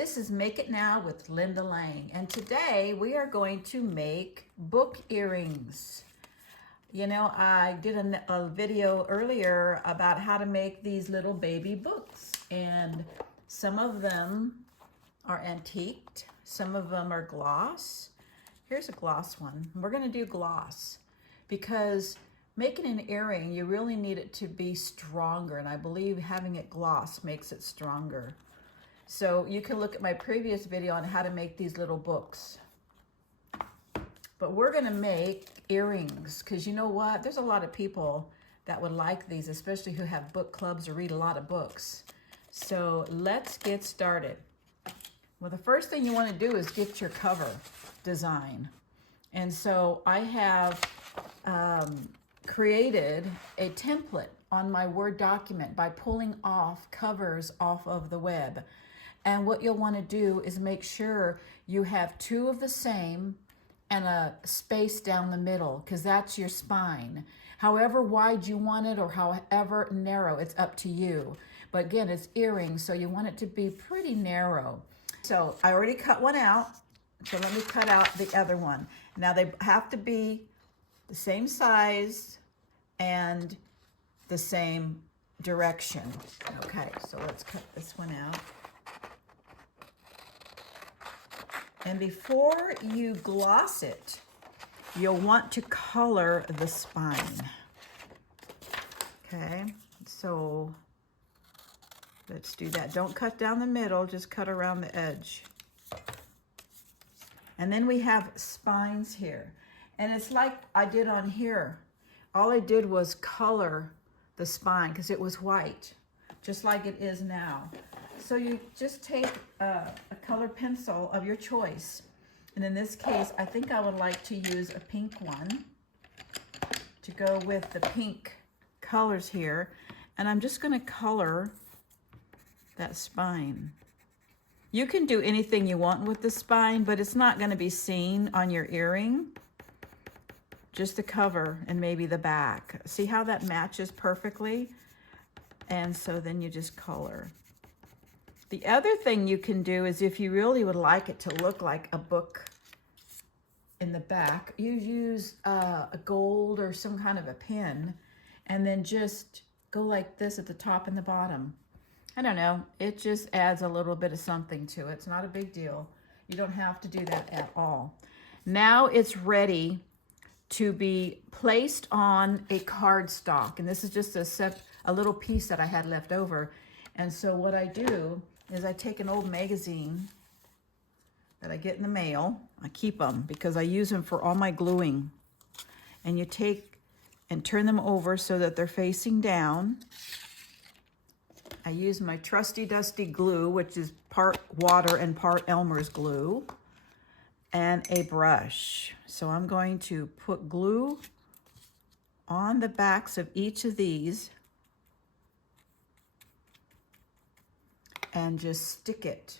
This is Make It Now with Linda Lang, and today we are going to make book earrings. You know, I did a video earlier about how to make these little baby books, and some of them are antiqued, some of them are gloss. Here's a gloss one. We're going to do gloss because making an earring, you really need it to be stronger, and I believe having it gloss makes it stronger. So you can look at my previous video on how to make these little books. But we're gonna make earrings, because you know what? There's a lot of people that would like these, especially who have book clubs or read a lot of books. So let's get started. Well, the first thing you wanna do is get your cover design. And so I have created a template on my Word document by pulling off covers off of the web. And what you'll want to do is make sure you have two of the same and a space down the middle, because that's your spine. However wide you want it or however narrow, it's up to you. But again, it's earrings, so you want it to be pretty narrow. So I already cut one out, so let me cut out the other one. Now they have to be the same size and the same direction. Okay, so let's cut this one out. And before you gloss it, you'll want to color the spine. Okay, so let's do that. Don't cut down the middle, just cut around the edge. And then we have spines here. And it's like I did on here. All I did was color the spine because it was white, just like it is now. So you just take a colored pencil of your choice. And in this case, I think I would like to use a pink one to go with the pink colors here. And I'm just going to color that spine. You can do anything you want with the spine, but it's not going to be seen on your earring. Just the cover and maybe the back. See how that matches perfectly? And so then you just color. The other thing you can do is, if you really would like it to look like a book in the back, you use a gold or some kind of a pin, and then just go like this at the top and the bottom. I don't know, it just adds a little bit of something to it. It's not a big deal. You don't have to do that at all. Now it's ready to be placed on a cardstock, and this is just a little piece that I had left over. And so what I do is I take an old magazine that I get in the mail. I keep them because I use them for all my gluing. And you take and turn them over so that they're facing down. I use my trusty dusty glue, which is part water and part Elmer's glue, and a brush. So I'm going to put glue on the backs of each of these and just stick it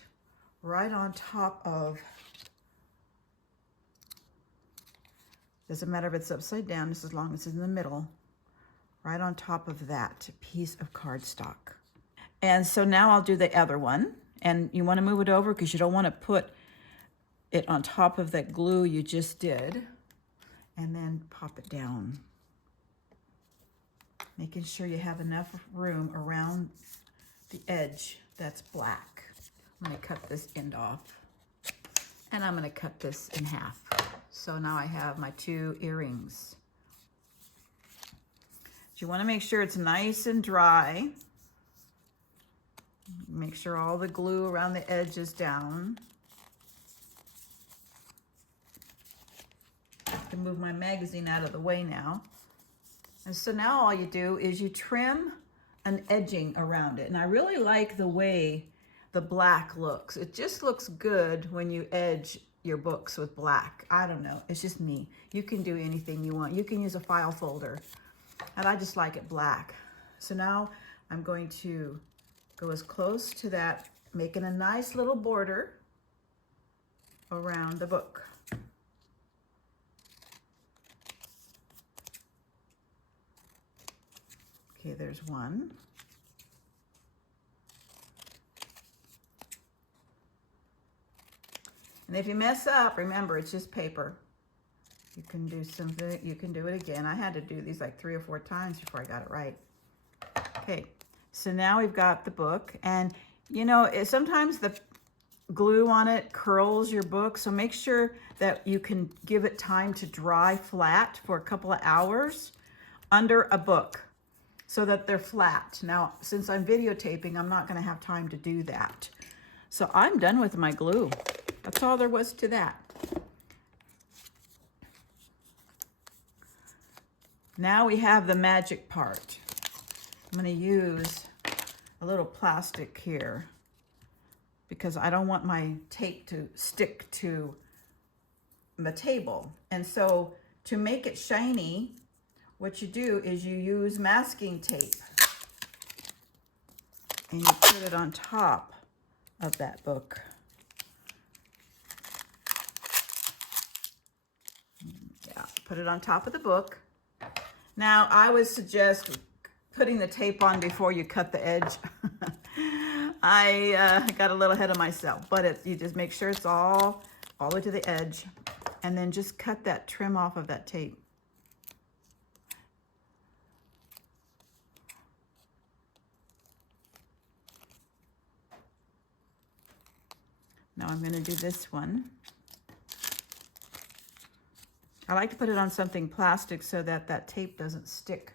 right on top of, doesn't matter if it's upside down, just as long as it's in the middle, right on top of that piece of cardstock. And so now I'll do the other one, and you want to move it over because you don't want to put it on top of that glue you just did, and then pop it down, making sure you have enough room around the edge that's black. I'm going to cut this end off, and I'm going to cut this in half. So now I have my two earrings. You want to make sure it's nice and dry. Make sure all the glue around the edge is down. I can move my magazine out of the way now. And so now all you do is you trim an edging around it. And I really like the way the black looks. It just looks good when you edge your books with black. I don't know, it's just me. You can do anything you want. You can use a file folder, and I just like it black. So now I'm going to go as close to that, making a nice little border around the book. Okay, there's one. And if you mess up, remember, it's just paper. You can do you can do it again. I had to do these like 3 or 4 times before I got it right. Okay, so now we've got the book, and you know, sometimes the glue on it curls your book, so make sure that you can give it time to dry flat for a couple of hours under a book so that they're flat. Now, since I'm videotaping, I'm not going to have time to do that. So I'm done with my glue. That's all there was to that. Now we have the magic part. I'm going to use a little plastic here because I don't want my tape to stick to the table. And so to make it shiny, what you do is you use masking tape and you put it on top of that book. Yeah, put it on top of the book. Now, I would suggest putting the tape on before you cut the edge. I got a little ahead of myself, but you just make sure it's all the way to the edge, and then just cut that trim off of that tape. Now I'm going to do this one. I like to put it on something plastic so that that tape doesn't stick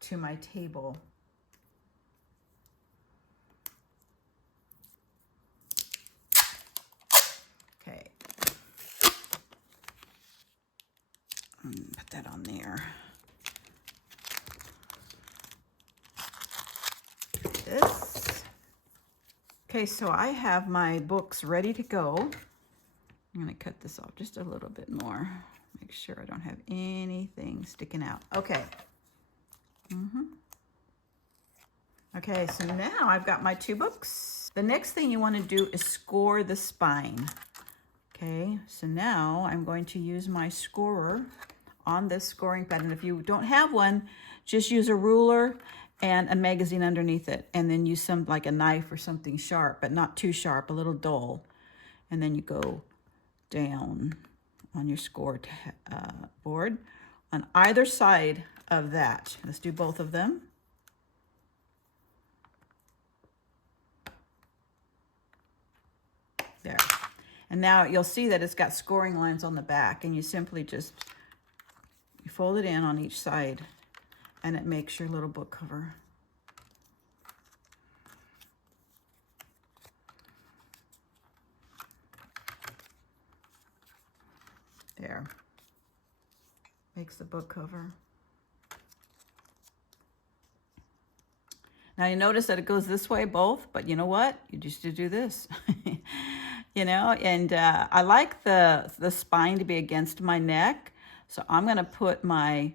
to my table. Okay. Put that on there. This. Okay, so I have my books ready to go. I'm going to cut this off just a little bit more. Make sure I don't have anything sticking out. Okay. Okay, so now I've got my 2 books. The next thing you want to do is score the spine. Okay, so now I'm going to use my scorer on this scoring pad. And if you don't have one, just use a ruler and a magazine underneath it. And then use some, like a knife or something sharp, but not too sharp, a little dull. And then you go down on your score board on either side of that. Let's do both of them. There. And now you'll see that it's got scoring lines on the back, and you simply just fold it in on each side, and it makes your little book cover. There. Makes the book cover. Now you notice that it goes this way both, but you know what? You just do this. You know, and I like the spine to be against my neck, so I'm going to put my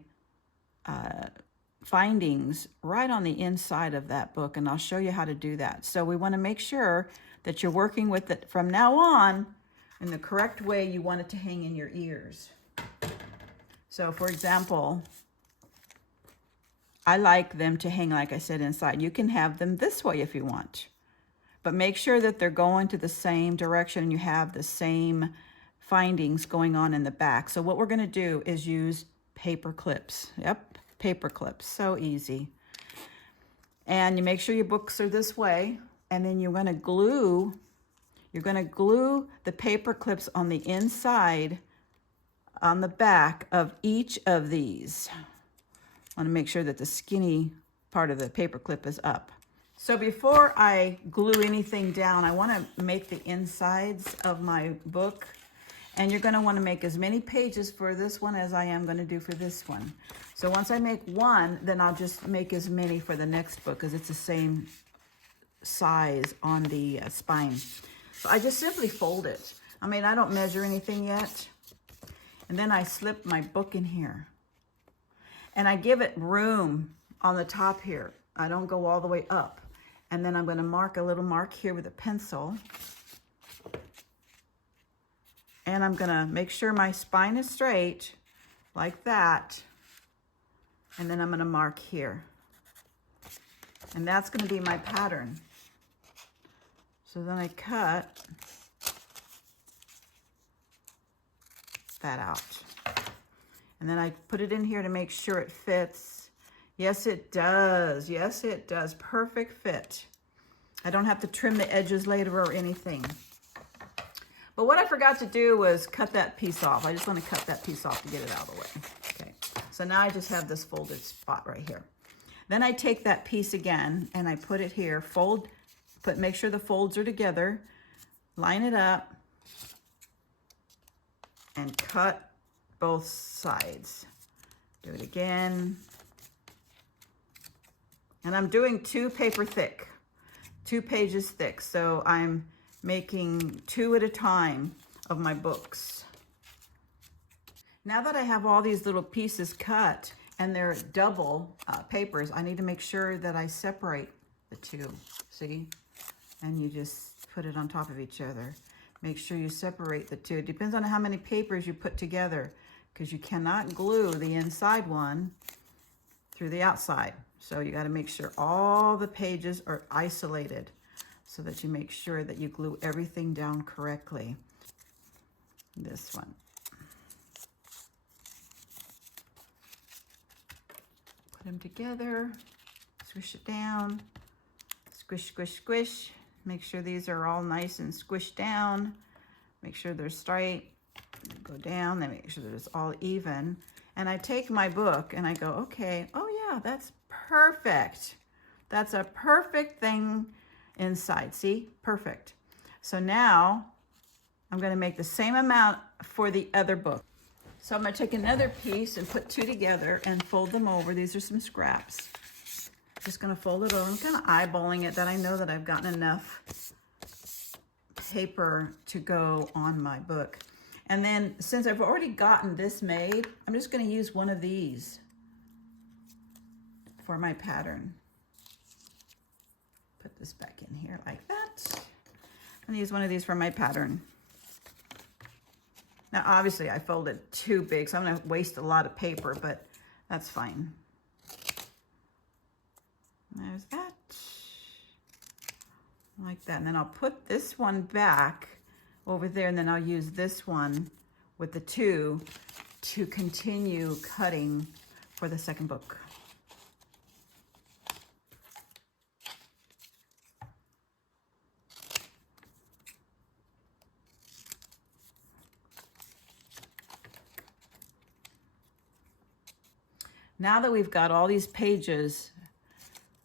findings right on the inside of that book, and I'll show you how to do that. So we want to make sure that you're working with it from now on in the correct way you want it to hang in your ears. So for example, I like them to hang, like I said, inside. You can have them this way if you want. But make sure that they're going to the same direction and you have the same findings going on in the back. So what we're going to do is use paper clips. Yep, paper clips. So easy. And you make sure your books are this way. And then you're going to glue the paper clips on the inside, on the back of each of these. I want to make sure that the skinny part of the paper clip is up. So before I glue anything down, I want to make the insides of my book. And you're going to want to make as many pages for this one as I am going to do for this one. So once I make one, then I'll just make as many for the next book because it's the same size on the spine. So I just simply fold it. I mean, I don't measure anything yet. And then I slip my book in here. And I give it room on the top here. I don't go all the way up. And then I'm going to mark a little mark here with a pencil. And I'm going to make sure my spine is straight, like that. And then I'm going to mark here. And that's going to be my pattern. So then I cut that out. And then I put it in here to make sure it fits. Yes, it does. Yes, it does. Perfect fit. I don't have to trim the edges later or anything. But what I forgot to do was cut that piece off. I just want to cut that piece off to get it out of the way. Okay, so now I just have this folded spot right here. Then I take that piece again and I put it here, make sure the folds are together, line it up, and cut both sides. Do it again. And I'm doing 2 paper thick, 2 pages thick. So I'm making 2 at a time of my books. Now that I have all these little pieces cut and they're double papers, I need to make sure that I separate the 2, see? And you just put it on top of each other. Make sure you separate the 2. It depends on how many papers you put together, because you cannot glue the inside one through the outside. So you got to make sure all the pages are isolated, so that you make sure that you glue everything down correctly. This one. Put them together, squish it down, squish, squish, squish. Make sure these are all nice and squished down. Make sure they're straight. Go down, then make sure that it's all even. And I take my book and I go, okay, oh yeah, that's perfect. That's a perfect thing inside. See, perfect. So now I'm going to make the same amount for the other book. So I'm going to take another piece and put 2 together and fold them over. These are some scraps. Just going to fold it over. I'm kind of eyeballing it that I know that I've gotten enough paper to go on my book. And then since I've already gotten this made, I'm just going to use one of these for my pattern. Put this back in here like that. I'm going to use one of these for my pattern. Now, obviously, I folded too big, so I'm going to waste a lot of paper, but that's fine. There's that. Like that. And then I'll put this one back over there, and then I'll use this one with the 2 to continue cutting for the second book. Now that we've got all these pages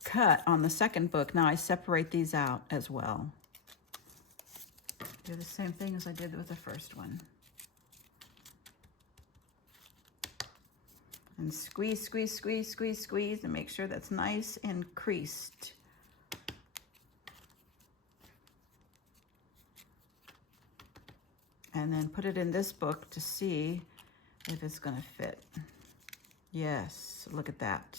cut on the second book, now I separate these out as well. Do the same thing as I did with the first one. And squeeze, squeeze, squeeze, squeeze, squeeze, and make sure that's nice and creased. And then put it in this book to see if it's going to fit. Yes, look at that.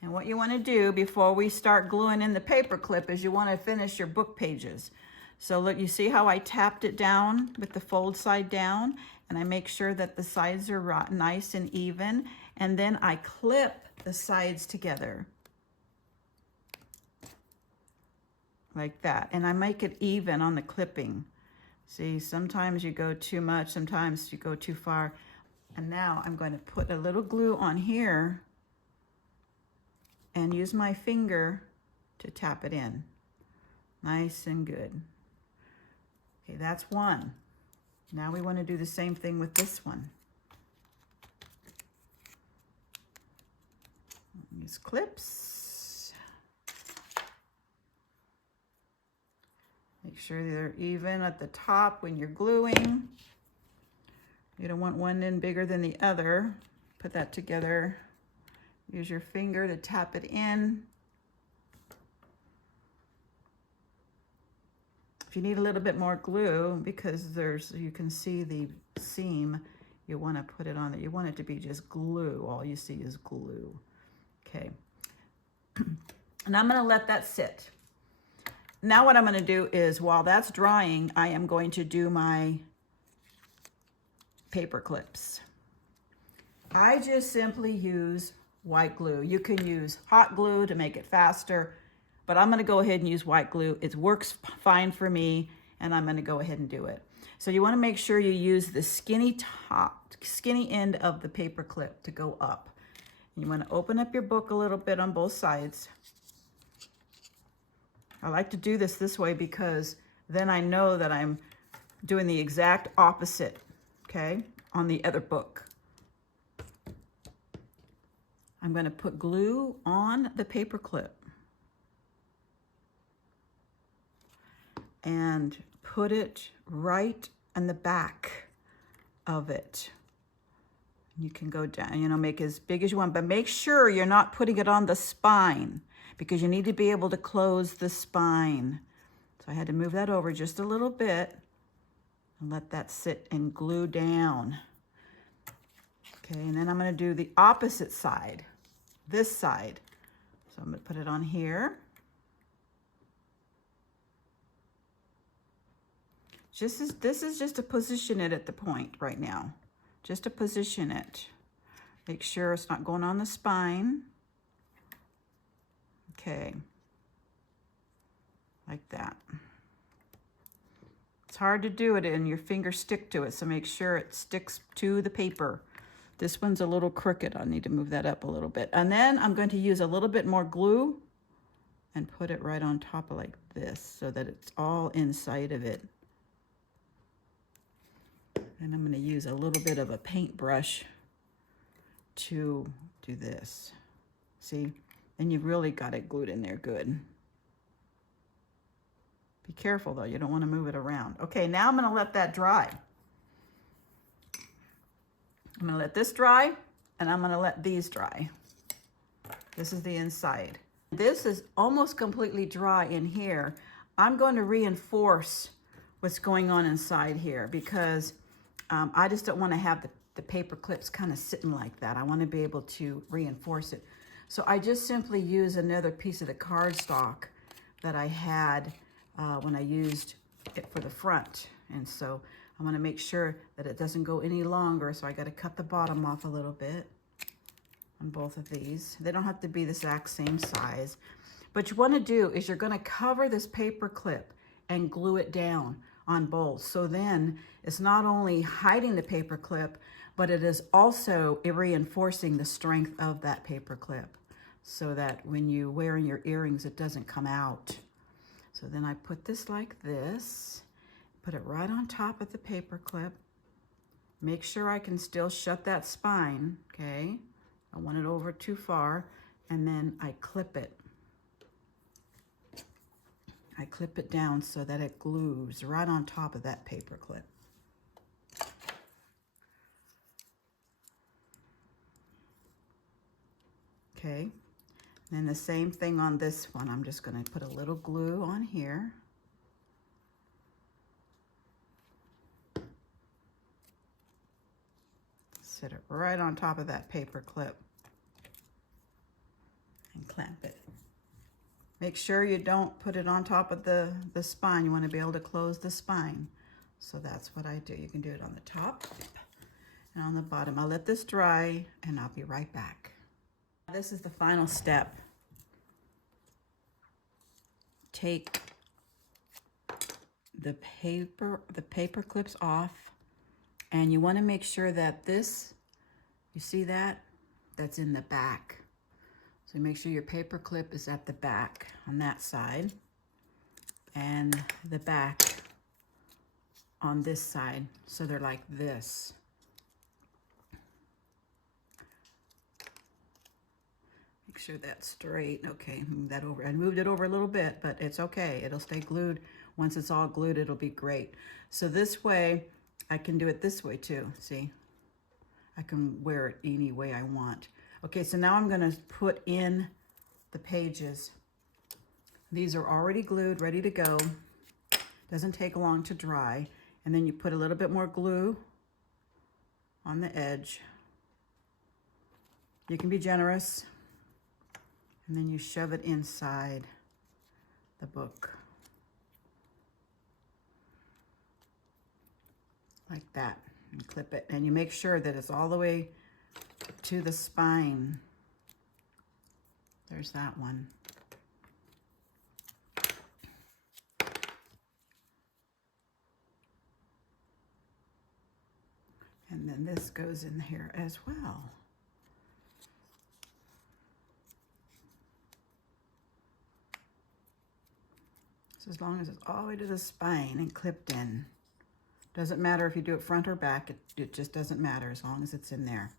And what you want to do before we start gluing in the paper clip is you want to finish your book pages. So look, you see how I tapped it down with the fold side down, and I make sure that the sides are nice and even, and then I clip the sides together like that, and I make it even on the clipping. See, sometimes you go too much, sometimes you go too far. And now I'm going to put a little glue on here and use my finger to tap it in. Nice and good. Okay, that's one. Now we want to do the same thing with this one. Use clips. Make sure they're even at the top when you're gluing. You don't want one end bigger than the other. Put that together. Use your finger to tap it in. If you need a little bit more glue, because you can see the seam, you want to put it on there. You want it to be just glue. All you see is glue. Okay. And I'm going to let that sit. Now what I'm going to do is, while that's drying, I am going to do my paper clips. I just simply use white glue. You can use hot glue to make it faster, but I'm going to go ahead and use white glue. It works fine for me, and I'm going to go ahead and do it. So you want to make sure you use the skinny end of the paper clip to go up. You want to open up your book a little bit on both sides. I like to do this way because then I know that I'm doing the exact opposite, okay, on the other book. I'm going to put glue on the paper clip and put it right in the back of it. You can go down, you know, make it as big as you want, but make sure you're not putting it on the spine because you need to be able to close the spine. So I had to move that over just a little bit and let that sit and glue down. Okay, and then I'm going to do the opposite side, this side. So I'm going to put it on here. This is just to position it at the point right now. Just to position it. Make sure it's not going on the spine. Okay. Like that. It's hard to do it and your fingers stick to it, so make sure it sticks to the paper. This one's a little crooked. I need to move that up a little bit. And then I'm going to use a little bit more glue and put it right on top of like this so that it's all inside of it. And I'm going to use a little bit of a paintbrush to do this. See? And you've really got it glued in there good. Be careful though, you don't want to move it around. Okay, now I'm going to let that dry. I'm going to let this dry, and I'm going to let these dry. This is the inside. This is almost completely dry in here. I'm going to reinforce what's going on inside here because I just don't want to have the paper clips kind of sitting like that. I want to be able to reinforce it. So I just simply use another piece of the cardstock that I had when I used it for the front. And so I want to make sure that it doesn't go any longer. So I got to cut the bottom off a little bit on both of these. They don't have to be the exact same size. What you want to do is you're going to cover this paper clip and glue it down on both. So then it's not only hiding the paper clip, but it is also reinforcing the strength of that paper clip so that when you wear in your earrings, it doesn't come out. So then I put this like this, put it right on top of the paper clip. Make sure I can still shut that spine, okay? I don't want it over too far. And then I clip it. I clip it down so that it glues right on top of that paper clip. Okay, and then the same thing on this one. I'm just going to put a little glue on here. Set it right on top of that paper clip and clamp it. Make sure you don't put it on top of the spine. You want to be able to close the spine. So that's what I do. You can do it on the top and on the bottom. I'll let this dry and I'll be right back. This is the final step. Take the paper clips off, and you want to make sure that this, you see that? That's in the back. So make sure your paper clip is at the back on that side and the back on this side. So they're like this. Make sure that's straight. Okay, move that over. I moved it over a little bit, but it's okay. It'll stay glued. Once it's all glued, it'll be great. So this way, I can do it this way too. See? I can wear it any way I want. Okay, so now I'm going to put in the pages. These are already glued, ready to go. Doesn't take long to dry. And then you put a little bit more glue on the edge. You can be generous. And then you shove it inside the book. Like that. And clip it. And you make sure that it's all the way to the spine. There's that one. And then this goes in here as well. So as long as it's all the way to the spine and clipped in. Doesn't matter if you do it front or back, it just doesn't matter as long as it's in there.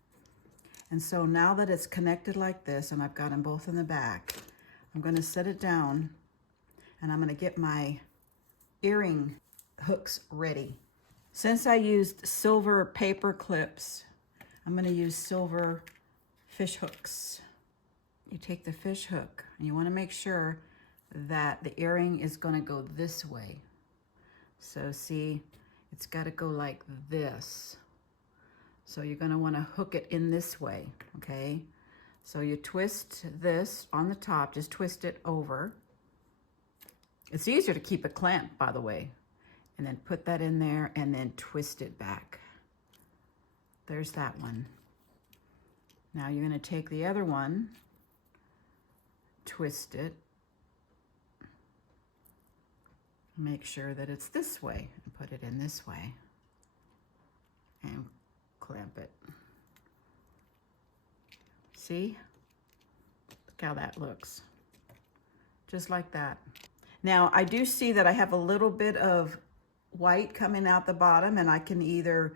And so now that it's connected like this, and I've got them both in the back, I'm going to set it down, and I'm going to get my earring hooks ready. Since I used silver paper clips, I'm going to use silver fish hooks. You take the fish hook, and you want to make sure that the earring is going to go this way. So see, it's got to go like this. So you're going to want to hook it in this way, okay? So you twist this on the top, just twist it over. It's easier to keep it clamped, by the way. And then put that in there and then twist it back. There's that one. Now you're going to take the other one, twist it, make sure that it's this way, and put it in this way, and clamp it. See? Look how that looks. Just like that. Now I do see that I have a little bit of white coming out the bottom, and I can either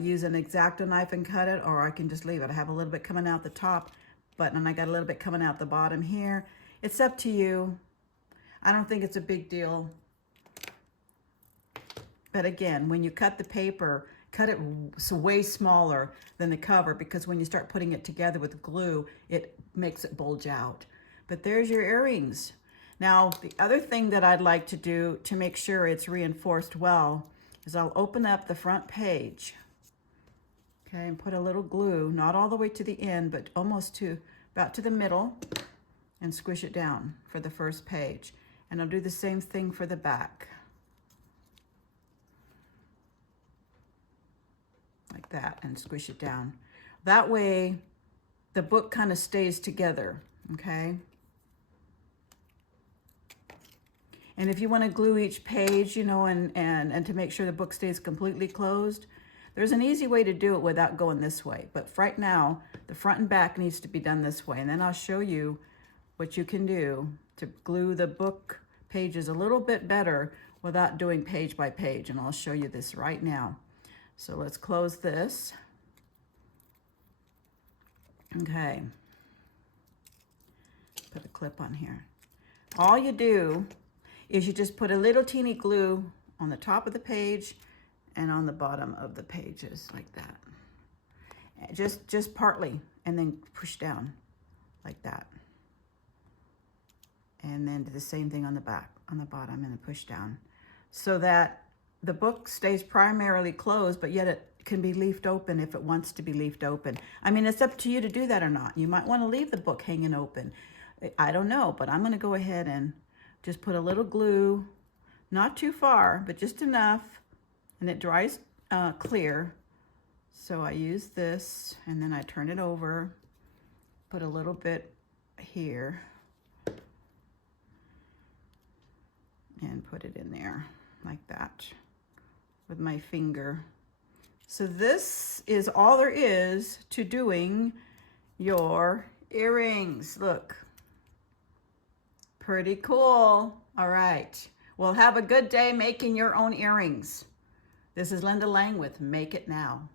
use an X-Acto knife and cut it, or I can just leave it. I have a little bit coming out the top, and I got a little bit coming out the bottom here. It's up to you. I don't think it's a big deal. But again, when you cut the paper, cut it way smaller than the cover, because when you start putting it together with glue, it makes it bulge out. But there's your earrings. Now, the other thing that I'd like to do to make sure it's reinforced well is I'll open up the front page, okay, and put a little glue, not all the way to the end, but almost to about to the middle, and squish it down for the first page. And I'll do the same thing for the back. Like that, and squish it down. That way, the book kind of stays together, okay? And if you want to glue each page, you know, and to make sure the book stays completely closed, there's an easy way to do it without going this way. But right now, the front and back needs to be done this way. And then I'll show you what you can do to glue the book pages a little bit better without doing page by page. And I'll show you this right now. So let's close this. Okay. Put a clip on here. All you do is you just put a little teeny glue on the top of the page and on the bottom of the pages like that. Just partly, and then push down like that. And then do the same thing on the back, on the bottom, and then push down. So that the book stays primarily closed, but yet it can be leafed open if it wants to be leafed open. I mean, it's up to you to do that or not. You might want to leave the book hanging open. I don't know, but I'm going to go ahead and just put a little glue, not too far, but just enough, and it dries clear. So I use this, and then I turn it over, put a little bit here, and put it in there like that with my finger. So this is all there is to doing your earrings. Look. Pretty cool. All right. Well, have a good day making your own earrings. This is Linda Lang with Make It Now.